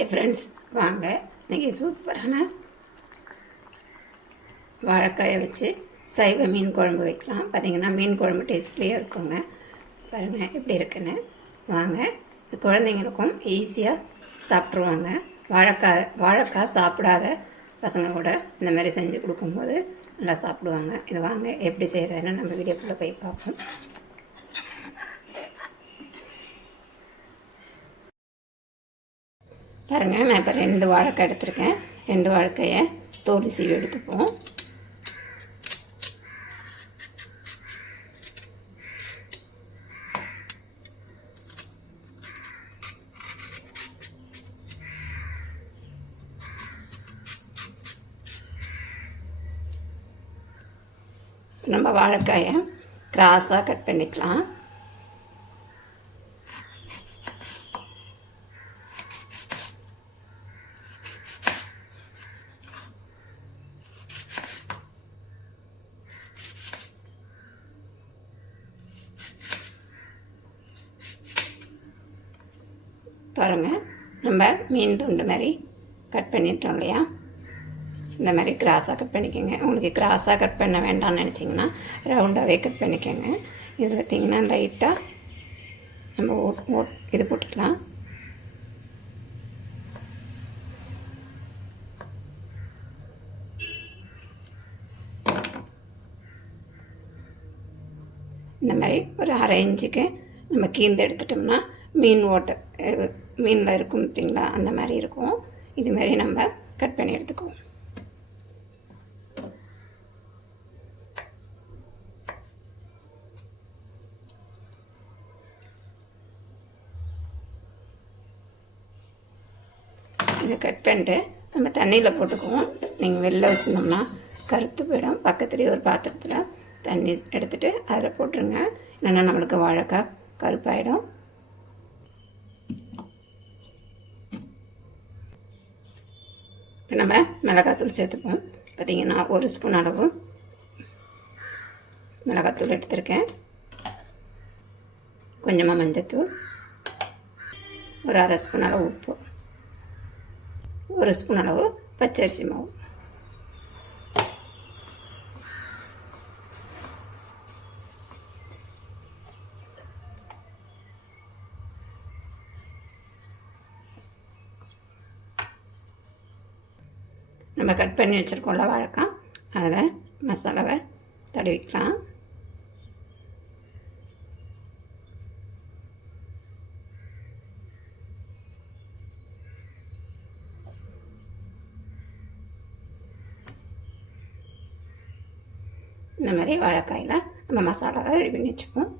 Hi friends, வாங்க இன்றைக்கி சூப்பரான வாழைக்காயை வச்சு சைவ மீன் குழம்பு வைக்கலாம். பார்த்திங்கன்னா மீன் குழம்பு டேஸ்ட்லேயே இருக்குங்க. பாருங்கள் எப்படி இருக்குன்னு. வாங்க, குழந்தைங்களுக்கும் ஈஸியாக சாப்பிட்ருவாங்க. வாழைக்காய் சாப்பிடாத பசங்க கூட இந்த மாதிரி செஞ்சு கொடுக்கும்போது நல்லா சாப்பிடுவாங்க. இது வாங்க எப்படி செய்கிறதுன்னு நம்ம வீடியோக்குள்ளே போய் பார்ப்போம். பாருங்கள், நான் இப்போ 2 வாழைக்காய் எடுத்துருக்கேன். 2 வாழைக்காயை தோல் சீவி எடுத்துப்போம். நம்ம வாழைக்காயை கிராஸாக கட் பண்ணிக்கலாம். பாருங்கள், நம்ம மீன் துண்டு மாதிரி கட் பண்ணிட்டோம் இல்லையா? இந்த மாதிரி கிராஸாக கட் பண்ணிக்கோங்க. உங்களுக்கு கிராஸாக கட் பண்ண வேண்டாம்னு நினச்சிங்கன்னா ரவுண்டாகவே கட் பண்ணிக்கோங்க. இதில் பார்த்திங்கன்னா லைட்டாக நம்ம இது போட்டுக்கலாம். இந்த மாதிரி ஒரு 1/2 இன்ச்சுக்கு நம்ம கீழ்ந்து எடுத்துட்டோம்னா மீனில் இருக்கும் பார்த்திங்களா, அந்த மாதிரி இருக்கும். இதுமாரி நம்ம கட் பண்ணி எடுத்துக்குவோம். இதை கட் பண்ணிட்டு நம்ம தண்ணியில் போட்டுக்குவோம். நீங்கள் வெளில வச்சுருந்தோம்னா கருத்து போயிடும். பக்கத்துலேயே ஒரு பாத்திரத்தில் தண்ணி எடுத்துகிட்டு அதில் போட்டுருங்க. இல்லைன்னா நம்மளுக்கு வாழைக்காய் கருப்பாயிடும். இப்போ நம்ம மிளகாத்தூள் சேர்த்துப்போம். பார்த்திங்கன்னா 1 ஸ்பூன் அளவு மிளகாத்தூள் எடுத்திருக்கேன். கொஞ்சமாக மஞ்சத்தூள், ஒரு 1/2 ஸ்பூன் அளவு உப்பு, 1 ஸ்பூன் அளவு பச்சரிசி மாவு, நம்ம கட் பண்ணி வச்சுருக்கோம்ல வாழைக்காய், அதில் மசாலாவை தடவிக்கலாம். இந்த மாதிரி வாழைக்காயில் நம்ம மசாலாவை ரெடி பண்ணி வச்சுப்போம்.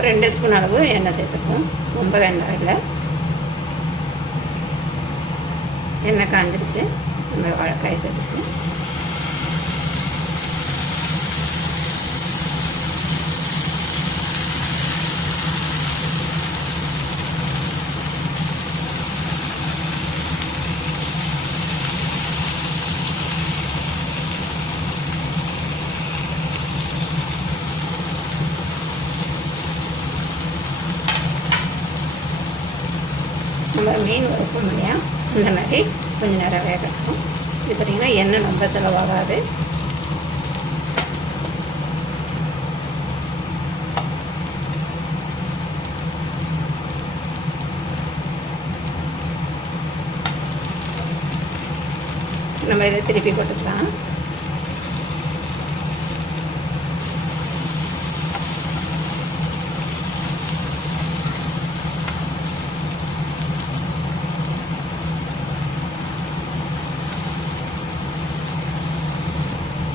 ஒரு 2 ஸ்பூன் அளவு எண்ணெய் சேர்த்துப்போம். ரொம்ப வேண்டாம். இல்லை, எண்ணெய் காஞ்சிருச்சு. நம்ம வாழைக்காயை சேர்த்துப்போம். நம்ம மீன் வறுப்போம் இல்லையா, அந்த மாதிரி கொஞ்சம் நேரம் வேகட்டும். இது பார்த்திங்கன்னா எண்ணெய் ரொம்ப செலவாகாது. நம்ம இதை திருப்பி போட்டுக்கலாம்.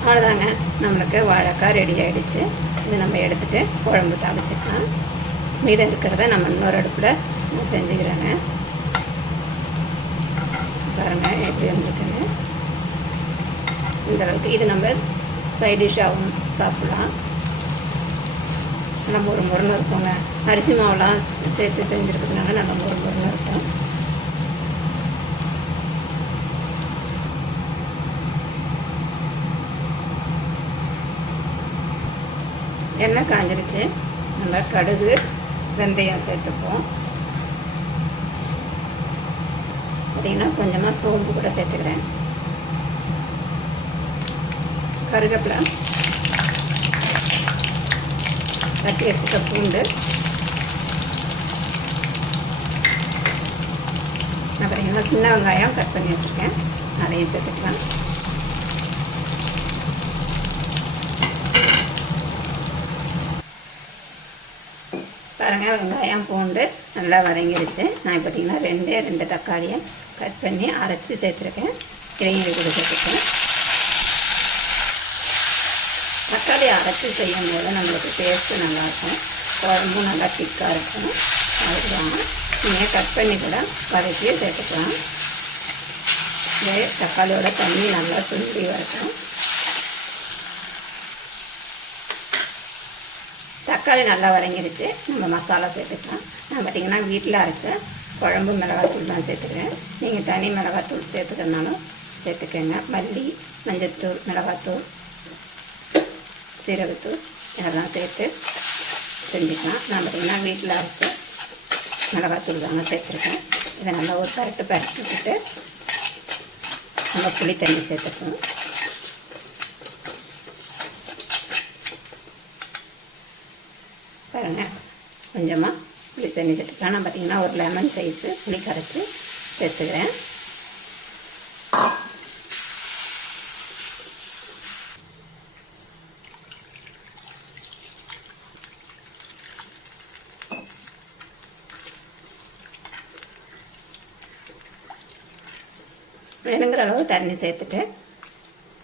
அவ்வளோதாங்க, நம்மளுக்கு வாழைக்காய் ரெடி ஆகிடுச்சு. இது நம்ம எடுத்துகிட்டு குழம்பு தாளிச்சிக்கலாம். மீதம் இருக்கிறத நம்ம இன்னொரு அடுப்பில் செஞ்சுக்கிறேங்க. பாருங்கள் எப்படி வந்துருக்குன்னு. இந்த அளவுக்கு இது நம்ம சைட் டிஷ்ஷாகவும் சாப்பிட்லாம். நல்லா மொறுன்னு இருக்குங்க. அரிசி மாவுலாம் சேர்த்து செஞ்சுருக்கிறதுனால நல்லா மொறுன்னு இருக்கும். எண்ணெய் காஞ்சிருச்சு. நம்ம கடுகு வெந்தயம் சேர்த்துப்போம். பார்த்திங்கன்னா கொஞ்சமாக சோம்பு கூட சேர்த்துக்கிறேன். கருவேப்பிலை, தட்டி வச்சுக்க பூண்டு, பார்த்திங்கன்னா சின்ன வெங்காயம் கட் பண்ணி வச்சுருக்கேன், அதையும் சேர்த்துக்கலாம். பாருங்கள், வெங்காயம் பூண்டு நல்லா வதங்கிருச்சு. நான் பார்த்திங்கன்னா ரெண்டு தக்காளியை கட் பண்ணி அரைச்சி சேர்த்துருக்கேன். இதையும் கூட சேர்த்துருக்கேன். தக்காளி அரைச்சி செய்யும் போது நம்மளுக்கு டேஸ்ட்டு நல்லாயிருக்கும், குழம்பும் நல்லா திக்காக இருக்கும். அதுதான் நீங்கள் கட் பண்ணி கூட வதக்கியே சேர்த்துக்கலாம். இதே தக்காளியோட தண்ணி நல்லா சுண்டி வரட்டும். தக்காளி நல்லா வதங்கிடுச்சு. நம்ம மசாலா சேர்த்துக்கலாம். நான் பார்த்திங்கன்னா வீட்டில் அரைச்ச குழம்பு மிளகாத்தூள் தான் சேர்த்துக்கிறேன். நீங்கள் தனி மிளகாத்தூள் சேர்த்துக்கிறதுனாலும் சேர்த்துக்கோங்க. மல்லி, மஞ்சள்தூள், மிளகாத்தூள், சீரகத்தூள் இதெல்லாம் சேர்த்து செஞ்சுக்கலாம். நான் பார்த்திங்கன்னா வீட்டில் அரைச்ச மிளகாத்தூள் தாங்க சேர்த்துருக்கேன். இதை நல்லா ஒரு பரட்டிட்டு நம்ம புளி தண்ணி சேர்த்துக்கணும். பாருங்கள், கொஞ்சமாக புளி தண்ணி சேர்த்துக்கலாம். நான் பார்த்திங்கன்னா ஒரு லெமன் சைஸு புளி கரைச்சி சேர்த்துக்கிறேன். வேணுங்கிற அளவு தண்ணி சேர்த்துட்டு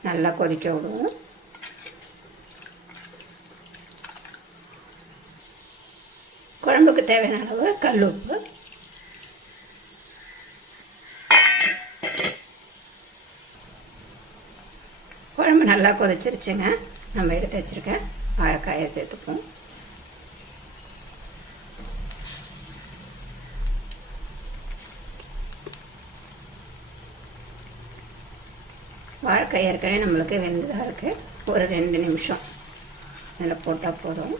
நல்லா கொதிக்க விடுவோம். குழம்புக்கு தேவையான அளவு கல் உப்பு, குழம்பு நல்லா கொதிச்சிருச்சுங்க. நம்ம எடுத்து வச்சுருக்க வாழைக்காயை சேர்த்துப்போம். வாழைக்காய் ஏற்கனவே நம்மளுக்கு வெந்ததாக இருக்குது. ஒரு 2 நிமிஷம் அதில் போட்டால் போதும்.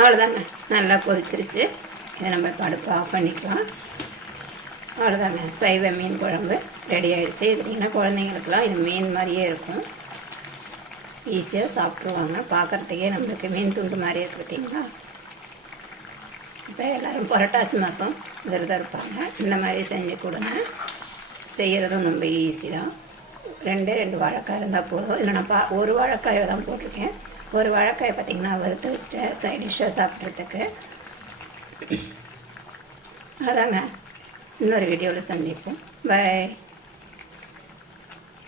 அவ்வளோதாங்க, நல்லா கொதிச்சிருச்சு. இதை நம்ம இப்போ அடுப்பு ஆஃப் பண்ணிக்கலாம். அவ்வளோதாங்க, சைவ மீன் குழம்பு ரெடி ஆகிடுச்சு. இது பார்த்திங்கன்னா குழந்தைங்களுக்கெல்லாம் இது மீன் மாதிரியே இருக்கும், ஈஸியாக சாப்பிட்ருவாங்க. பார்க்குறதுக்கே நம்மளுக்கு மீன் துண்டு மாதிரி இருக்குது பார்த்திங்களா. இப்போ எல்லோரும் புரட்டாசி மாதம் விரதம் இருப்பாங்க. இந்த மாதிரி செஞ்சு கொடுங்க. செய்கிறதும் ரொம்ப ஈஸி தான். 2 வாழைக்காய் இருந்தால் போதும். இல்லை நான் ஒரு வாழைக்காயை தான் போட்டிருக்கேன். ஒரு வாழைக்காயை பார்த்திங்கன்னா வறுத்து வச்சுட்டேன் சைட் டிஷ்ஷாக சாப்பிட்றதுக்கு. அதாங்க, இன்னொரு வீடியோவில் சந்திப்போம். பை.